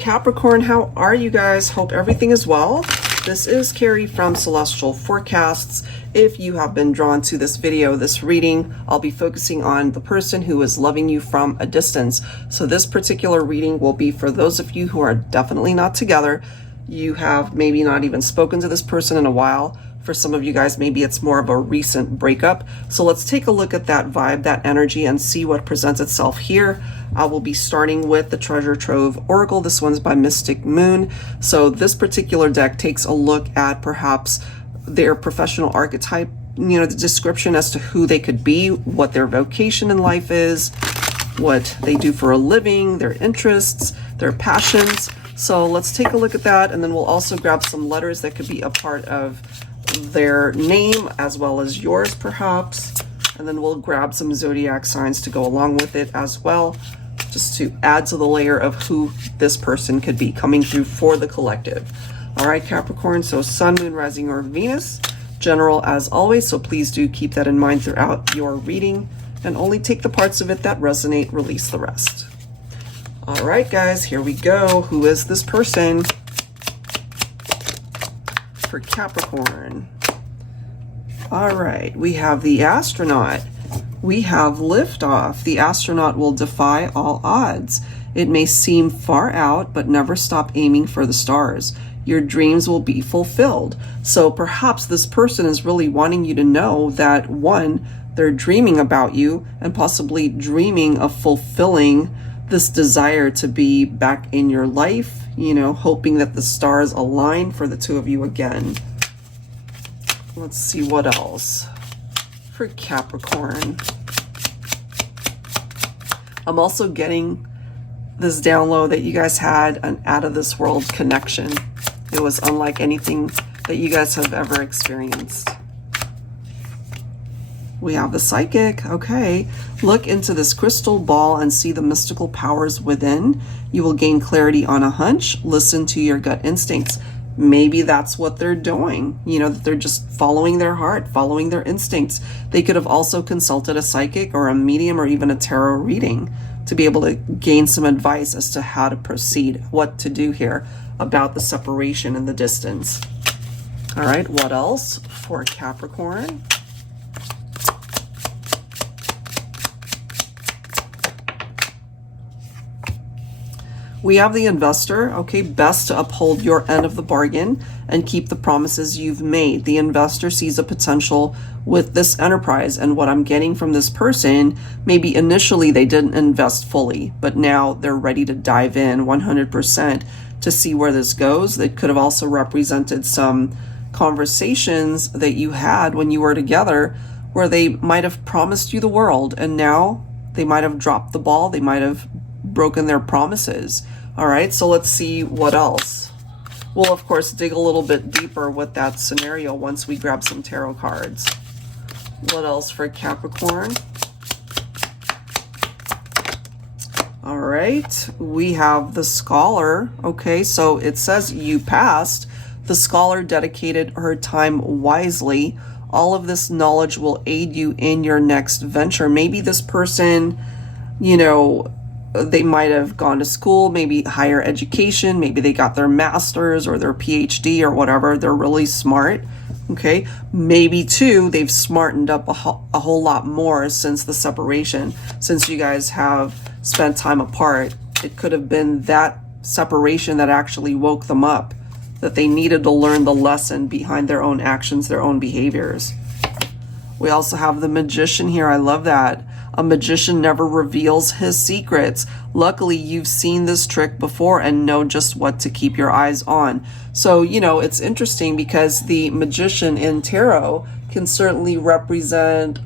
Capricorn, how are you guys? Hope everything is well. This is Carrie from Celestial Forecasts. If you have been drawn to this video, this reading, I'll be focusing on the person who is loving you from a distance. So this particular reading will be for those of you who are definitely not together. You have maybe not even spoken to this person in a while. For some of you guys, maybe it's more of a recent breakup. So let's take a look at that vibe, that energy, and see what presents itself here. I will be starting with the Treasure Trove Oracle. This one's by Mystic Moon. So this particular deck takes a look at perhaps their professional archetype, the description as to who they could be, what their vocation in life is, what they do for a living, their interests, their passions. So let's take a look at that, and then we'll also grab some letters that could be a part of their name as well as yours perhaps, and then we'll grab some zodiac signs to go along with it as well, just to add to the layer of who this person could be coming through for the collective. All right, Capricorn, so Sun, Moon, Rising, or Venus, general as always, so please do keep that in mind throughout your reading and only take the parts of it that resonate, release the rest. All right, guys, here we go. Who is this person for Capricorn? All right, we have the astronaut. We have liftoff. The astronaut will defy all odds. It may seem far out, but never stop aiming for the stars. Your dreams will be fulfilled. So perhaps this person is really wanting you to know that, one, they're dreaming about you and possibly dreaming of fulfilling this desire to be back in your life, hoping that the stars align for the two of you again. Let's see what else for Capricorn. I'm also getting this download that you guys had an out of this world connection. It was unlike anything that you guys have ever experienced. We have the psychic. Okay. Look into this crystal ball and see the mystical powers within. You will gain clarity on a hunch. Listen to your gut instincts. Maybe that's what they're doing. That they're just following their heart, following their instincts. They could have also consulted a psychic or a medium or even a tarot reading to be able to gain some advice as to how to proceed, what to do here about the separation and the distance. All right. What else for Capricorn? We have the investor. Okay, best to uphold your end of the bargain and keep the promises you've made. The investor sees a potential with this enterprise, and what I'm getting from this person, maybe initially they didn't invest fully, but now they're ready to dive in 100% to see where this goes. They could have also represented some conversations that you had when you were together where they might have promised you the world, and now they might have dropped the ball. They might have broken their promises. All right, so let's see what else. We'll of course dig a little bit deeper with that scenario once we grab some tarot cards. What else for Capricorn? All right, we have the scholar. Okay, so it says you passed. The scholar dedicated her time wisely. All of this knowledge will aid you in your next venture. Maybe this person, they might have gone to school, maybe higher education, maybe they got their master's or their PhD or whatever. They're really smart. Okay, maybe too, they've smartened up a whole lot more since the separation, since you guys have spent time apart. It could have been that separation that actually woke them up, that they needed to learn the lesson behind their own actions, their own behaviors. We also have the magician here. I love that. A magician never reveals his secrets. Luckily, you've seen this trick before and know just what to keep your eyes on. So, it's interesting because the magician in tarot can certainly represent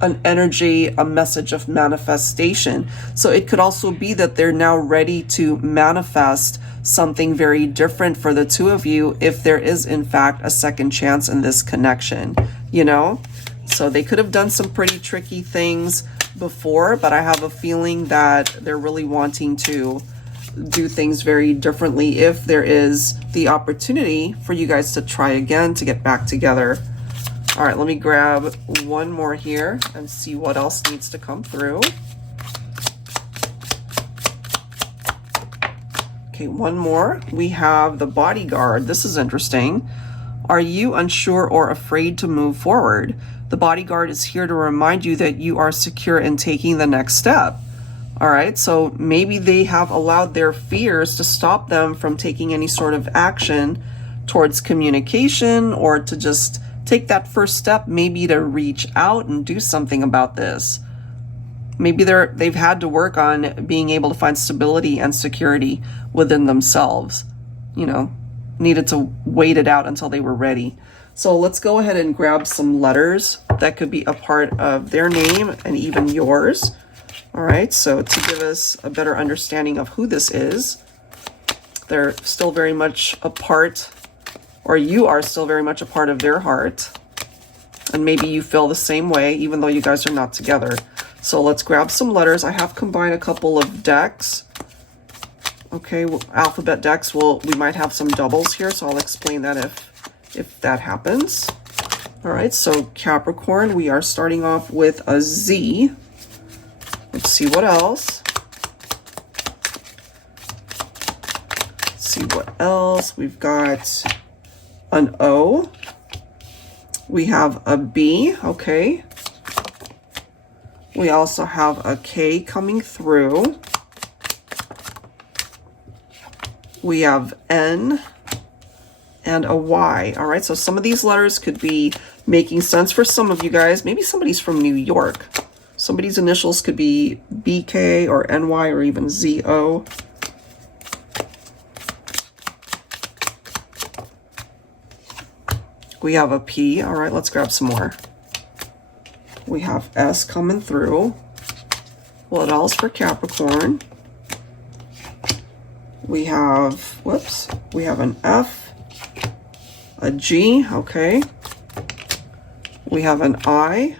an energy, a message of manifestation. So it could also be that they're now ready to manifest something very different for the two of you if there is, in fact, a second chance in this connection, So they could have done some pretty tricky things before, but I have a feeling that they're really wanting to do things very differently if there is the opportunity for you guys to try again to get back together. All right, let me grab one more here and see what else needs to come through. Okay, one more. We have the bodyguard. This is interesting. Are you unsure or afraid to move forward? The bodyguard is here to remind you that you are secure in taking the next step. All right, so maybe they have allowed their fears to stop them from taking any sort of action towards communication, or to just take that first step, maybe to reach out and do something about this. Maybe they've had to work on being able to find stability and security within themselves, you know, needed to wait it out until they were ready. So let's go ahead and grab some letters that could be a part of their name and even yours. All right, so to give us a better understanding of who this is, they're still very much a part, or you are still very much a part of their heart. And maybe you feel the same way, even though you guys are not together. So let's grab some letters. I have combined a couple of decks. Okay, well, alphabet decks. We might have some doubles here, so I'll explain that if that happens. All right, so Capricorn, we are starting off with a Z. Let's see what else. Let's see what else. We've got an O. We have a B, okay. We also have a K coming through. We have N and a Y. All right, so some of these letters could be making sense for some of you guys. Maybe somebody's from New York. Somebody's initials could be BK or NY or even ZO. We have a P. All right, let's grab some more. We have S coming through. What else for Capricorn? We have, whoops, we have an F, a G, okay. We have an I.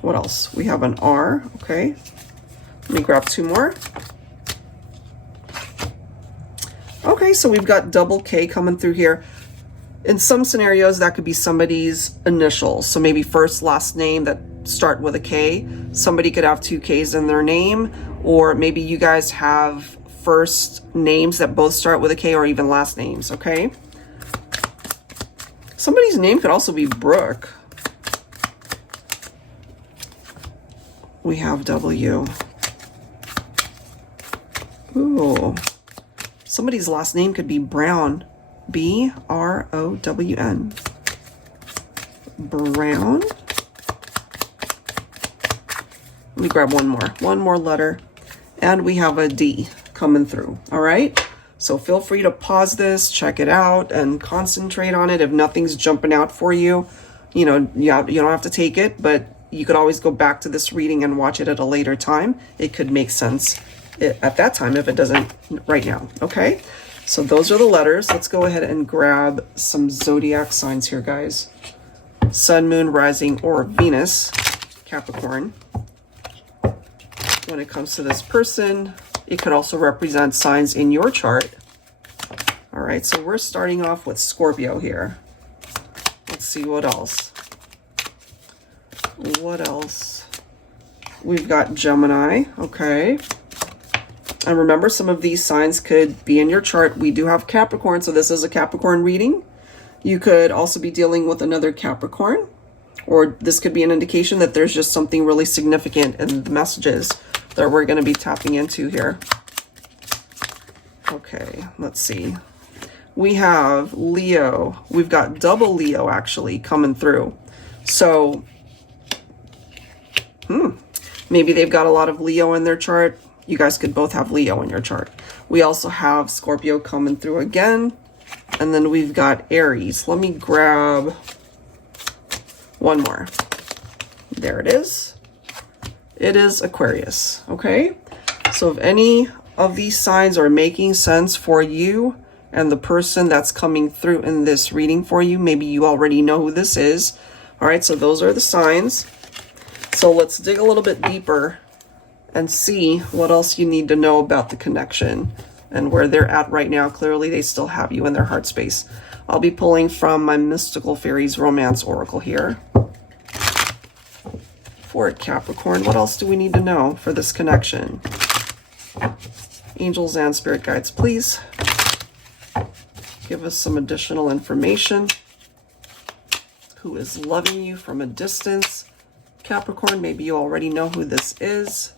What else? We have an R, okay. Let me grab two more. Okay, so we've got double K coming through here. In some scenarios, that could be somebody's initials. So maybe first, last name that start with a K. Somebody could have two Ks in their name, or maybe you guys have first names that both start with a K, or even last names, okay? Somebody's name could also be Brooke. We have W. Ooh. Somebody's last name could be Brown. B-R-O-W-N. Brown. Let me grab one more letter. And we have a D coming through. All right. So feel free to pause this, check it out, and concentrate on it. If nothing's jumping out for you, you know, you don't have to take it, but you could always go back to this reading and watch it at a later time. It could make sense at that time if it doesn't right now. Okay. So those are the letters. Let's go ahead and grab some zodiac signs here, guys. Sun, Moon, Rising, or Venus, Capricorn. When it comes to this person, it could also represent signs in your chart. All right, so we're starting off with Scorpio here. Let's see what else. What else? We've got Gemini, okay. And remember, some of these signs could be in your chart. We do have Capricorn, so this is a Capricorn reading. You could also be dealing with another Capricorn, or this could be an indication that there's just something really significant in the messages that we're going to be tapping into here. Okay, let's see. We have Leo. We've got double Leo actually coming through. So, maybe they've got a lot of Leo in their chart. You guys could both have Leo in your chart. We also have Scorpio coming through again. And then we've got Aries. Let me grab one more. There it is. It is Aquarius, okay? So if any of these signs are making sense for you and the person that's coming through in this reading for you, maybe you already know who this is. All right, so those are the signs. So let's dig a little bit deeper and see what else you need to know about the connection and where they're at right now. Clearly, they still have you in their heart space. I'll be pulling from my Mystical Fairies Romance Oracle here. for Capricorn. What else do we need to know for this connection? Angels and spirit guides, please give us some additional information. Who is loving you from a distance? Capricorn, maybe you already know who this is.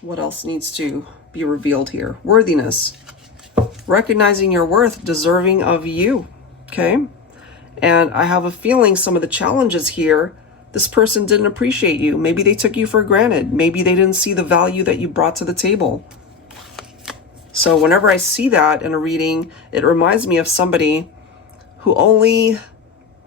What else needs to be revealed here? Worthiness. Recognizing your worth, deserving of you. Okay? And I have a feeling some of the challenges here, this person didn't appreciate you. Maybe they took you for granted. Maybe they didn't see the value that you brought to the table. So whenever I see that in a reading, it reminds me of somebody who only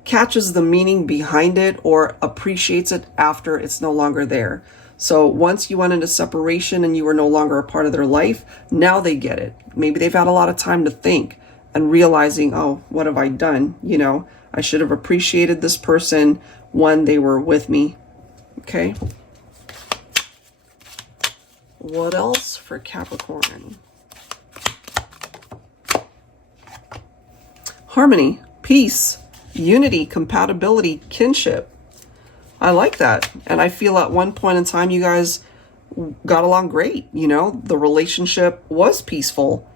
catches the meaning behind it or appreciates it after it's no longer there. So once you went into separation and you were no longer a part of their life, now they get it. Maybe they've had a lot of time to think and realizing, oh, what have I done? You know, I should have appreciated this person when they were with me. Okay. What else for Capricorn? Harmony, peace, unity, compatibility, kinship. I like that. And I feel at one point in time, you guys got along great. You know, the relationship was peaceful.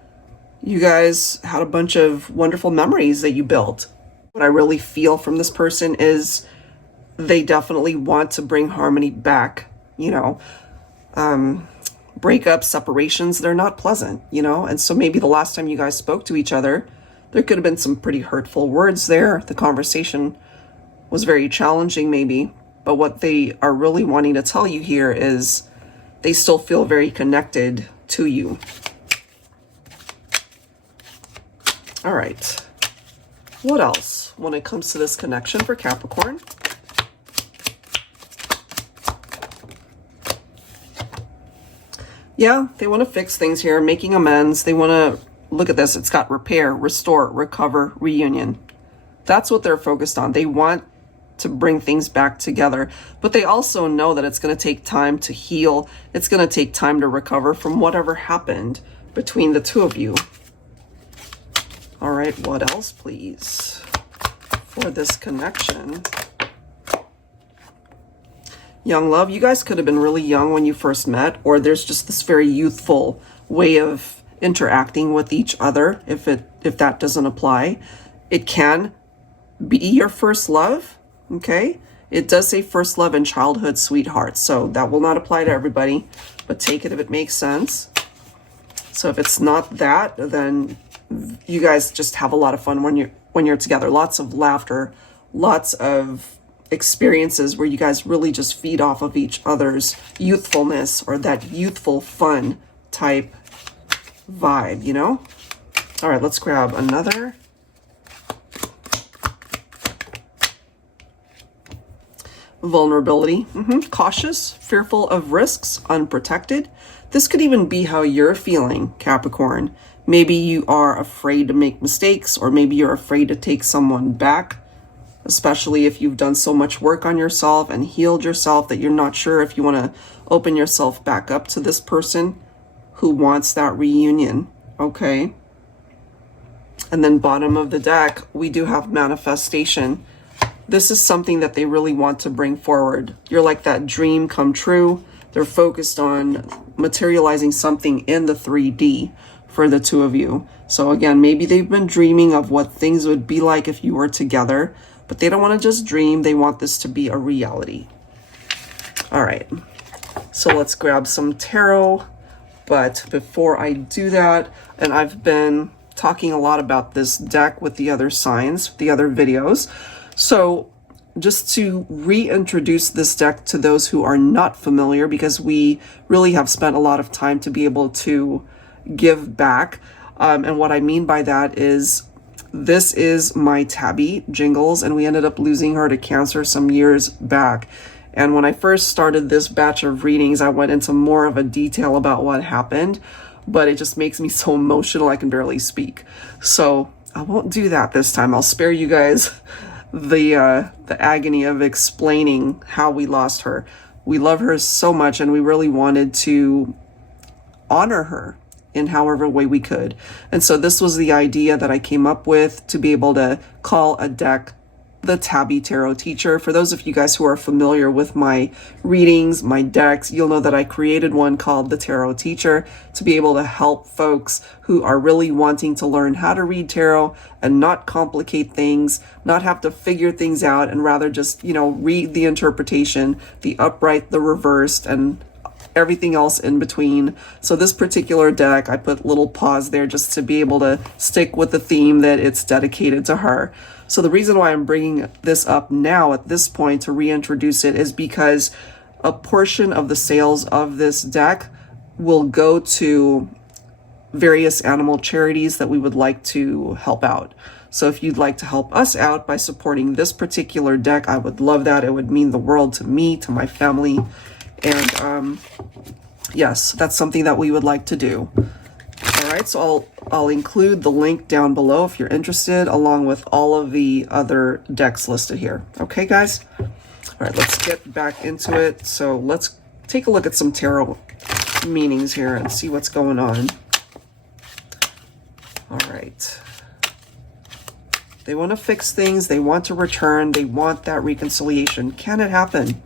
You guys had a bunch of wonderful memories that you built. What I really feel from this person is they definitely want to bring harmony back. You know, breakups, separations, they're not pleasant, you know? And so maybe the last time you guys spoke to each other, there could have been some pretty hurtful words there. The conversation was very challenging maybe, but what they are really wanting to tell you here is they still feel very connected to you. All right. What else when it comes to this connection for Capricorn? Yeah, they want to fix things here, making amends. They want to, look at this, it's got repair, restore, recover, reunion. That's what they're focused on. They want to bring things back together, but they also know that it's going to take time to heal. It's going to take time to recover from whatever happened between the two of you. All right, what else, please, for this connection? Young love, you guys could have been really young when you first met, or there's just this very youthful way of interacting with each other. If that doesn't apply, it can be your first love. Okay, it does say first love and childhood sweetheart, so that will not apply to everybody, but take it if it makes sense. So if it's not that, then you guys just have a lot of fun when you're together. Lots of laughter, lots of experiences where you guys really just feed off of each other's youthfulness or that youthful fun type vibe, you know? All right, let's grab another. Vulnerability, cautious, fearful of risks, unprotected. This could even be how you're feeling, Capricorn. Maybe you are afraid to make mistakes, or maybe you're afraid to take someone back, especially if you've done so much work on yourself and healed yourself that you're not sure if you want to open yourself back up to this person who wants that reunion. Okay. And then bottom of the deck, we do have manifestation. This is something that they really want to bring forward. You're like that dream come true. They're focused on materializing something in the 3D for the two of you. So again, maybe they've been dreaming of what things would be like if you were together, but they don't want to just dream. They want this to be a reality. All right. So let's grab some tarot. But before I do that, and I've been talking a lot about this deck with the other signs, the other videos. So just to reintroduce this deck to those who are not familiar, because we really have spent a lot of time to be able to give back. And what I mean by that is this is my Tabby Jingles, and we ended up losing her to cancer some years back. And when I first started this batch of readings, I went into more of a detail about what happened, but it just makes me so emotional I can barely speak. So I won't do that this time. I'll spare you guys the agony of explaining how we lost her. We love her so much, and we really wanted to honor her in however way we could. And so this was the idea that I came up with, to be able to call a deck the Tabby Tarot Teacher. For those of you guys who are familiar with my readings, my decks, you'll know that I created one called the Tarot Teacher to be able to help folks who are really wanting to learn how to read tarot and not complicate things, not have to figure things out, and rather just, read the interpretation, the upright, the reversed, and everything else in between. So this particular deck, I put little pause there just to be able to stick with the theme that it's dedicated to her. So the reason why I'm bringing this up now at this point to reintroduce it is because a portion of the sales of this deck will go to various animal charities that we would like to help out. So if you'd like to help us out by supporting this particular deck, I would love that. It would mean the world to me, to my family. And yes, that's something that we would like to do. All right, so I'll include the link down below if you're interested, along with all of the other decks listed here. Okay, guys? All right, let's get back into it. So let's take a look at some tarot meanings here and see what's going on. All right. They want to fix things. They want to return. They want that reconciliation. Can it happen?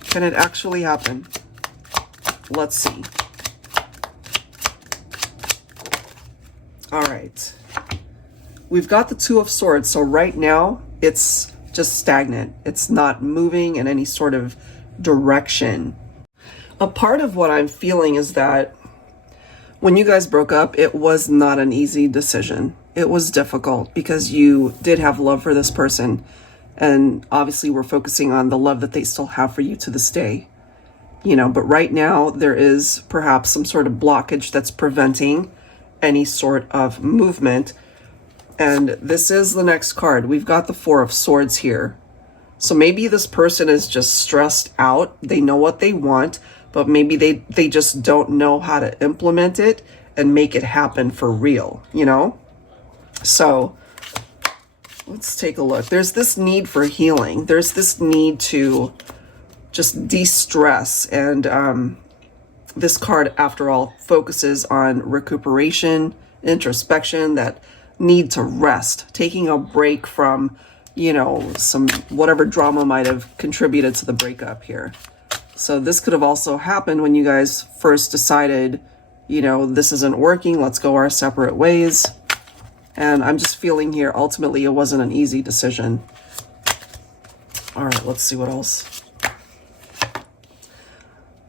Can it actually happen? Let's see. All right. We've got the Two of Swords. So right now, it's just stagnant. It's not moving in any sort of direction. A part of what I'm feeling is that when you guys broke up, it was not an easy decision. It was difficult because you did have love for this person. And obviously we're focusing on the love that they still have for you to this day. But right now there is perhaps some sort of blockage that's preventing any sort of movement. And this is the next card. We've got the Four of Swords here. So maybe this person is just stressed out. They know what they want, but maybe they just don't know how to implement it and make it happen for real, So let's take a look. There's this need for healing. There's this need to just de-stress. And this card, after all, focuses on recuperation, introspection, that need to rest, taking a break from, some whatever drama might have contributed to the breakup here. So this could have also happened when you guys first decided, this isn't working, let's go our separate ways. And I'm just feeling here, ultimately, it wasn't an easy decision. All right, let's see what else.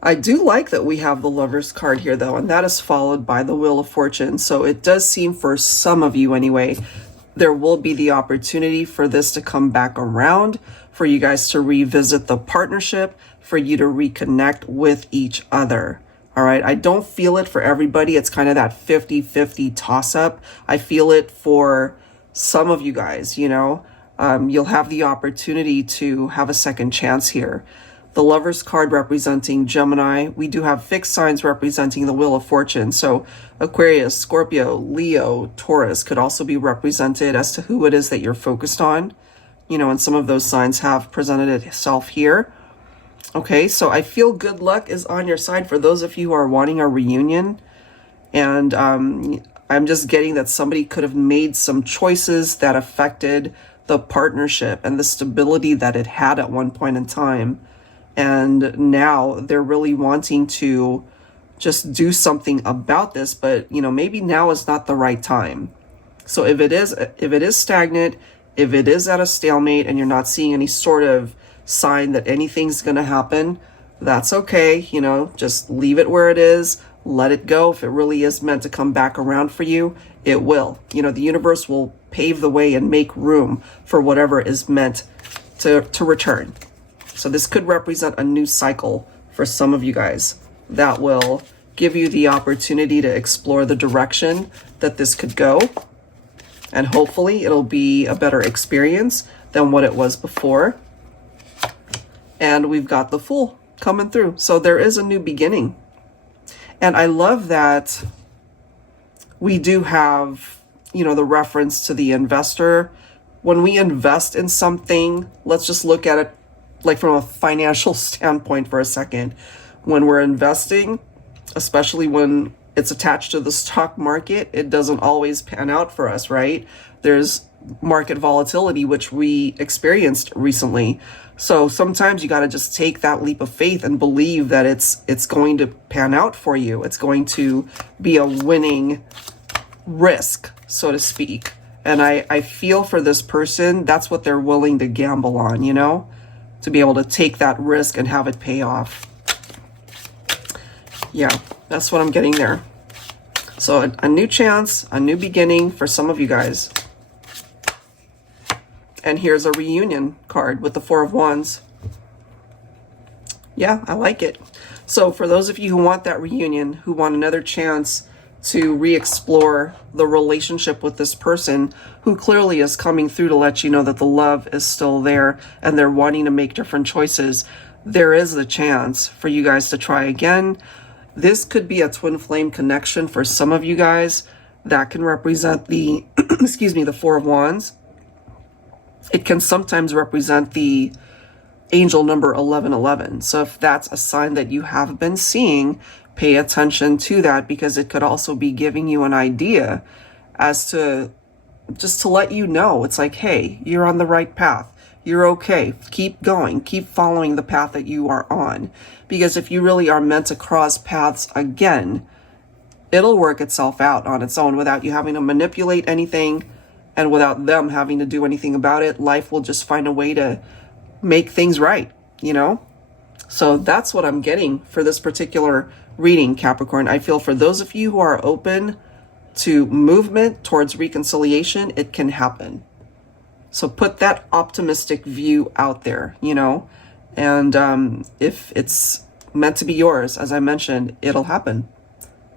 I do like that we have the Lover's card here, though, and that is followed by the Wheel of Fortune. So it does seem, for some of you anyway, there will be the opportunity for this to come back around, for you guys to revisit the partnership, for you to reconnect with each other. All right, I don't feel it for everybody. It's kind of that 50-50 toss-up. I feel it for some of you guys, you'll have the opportunity to have a second chance here. The Lover's card representing Gemini. We do have fixed signs representing the Wheel of Fortune. So Aquarius, Scorpio, Leo, Taurus could also be represented as to who it is that you're focused on. And some of those signs have presented itself here. Okay, so I feel good luck is on your side for those of you who are wanting a reunion. And I'm just getting that somebody could have made some choices that affected the partnership and the stability that it had at one point in time. And now they're really wanting to just do something about this, but maybe now is not the right time. So if it is stagnant, if it is at a stalemate and you're not seeing any sort of sign that anything's going to happen, that's okay. Just leave it where it is, let it go. If it really is meant to come back around for you, it will. The universe will pave the way and make room for whatever is meant to return. So this could represent a new cycle for some of you guys that will give you the opportunity to explore the direction that this could go. And hopefully it'll be a better experience than what it was before. And we've got the Fool coming through. So there is a new beginning. And I love that we do have, the reference to the investor. When we invest in something, let's just look at it like from a financial standpoint for a second. When we're investing, especially when it's attached to the stock market, it doesn't always pan out for us, right? There's market volatility, which we experienced recently. So sometimes you got to just take that leap of faith and believe that it's going to pan out for you. It's going to be a winning risk, so to speak. And I feel for this person, that's what they're willing to gamble on, you know, to be able to take that risk and have it pay off. Yeah, that's what I'm getting there. So a new chance, a new beginning for some of you guys. And here's a reunion card with the Four of Wands. Yeah, I like it. So for those of you who want that reunion, who want another chance to re-explore the relationship with this person who clearly is coming through to let you know that the love is still there and they're wanting to make different choices, there is the chance for you guys to try again. This could be a twin flame connection for some of you guys. That can represent the, excuse me, the Four of Wands. It can sometimes represent the angel number 1111. So if that's a sign that you have been seeing, pay attention to that, because it could also be giving you an idea as to, just to let you know, it's like, hey, you're on the right path. You're okay. Keep going. Keep following the path that you are on. Because if you really are meant to cross paths again, it'll work itself out on its own without you having to manipulate anything and without them having to do anything about it. Life will just find a way to make things right, you know? So that's what I'm getting for this particular reading, Capricorn. I feel for those of you who are open to movement towards reconciliation, it can happen. So put that optimistic view out there, you know, and if it's meant to be yours, as I mentioned, it'll happen.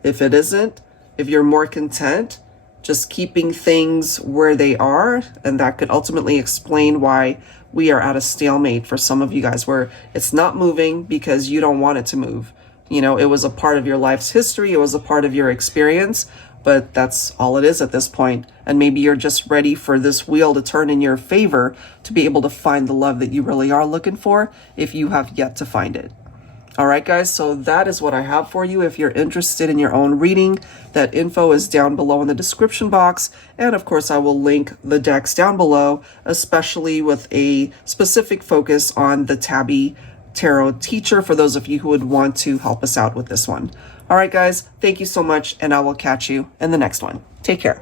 If it isn't, if you're more content just keeping things where they are, and that could ultimately explain why we are at a stalemate for some of you guys, where it's not moving because you don't want it to move. You know, it was a part of your life's history, it was a part of your experience, but that's all it is at this point. And maybe you're just ready for this wheel to turn in your favor to be able to find the love that you really are looking for, if you have yet to find it. All right, guys, so that is what I have for you. If you're interested in your own reading, that info is down below in the description box. And of course, I will link the decks down below, especially with a specific focus on the TABBY Tarot Teacher for those of you who would want to help us out with this one. All right, guys, thank you so much, and I will catch you in the next one. Take care.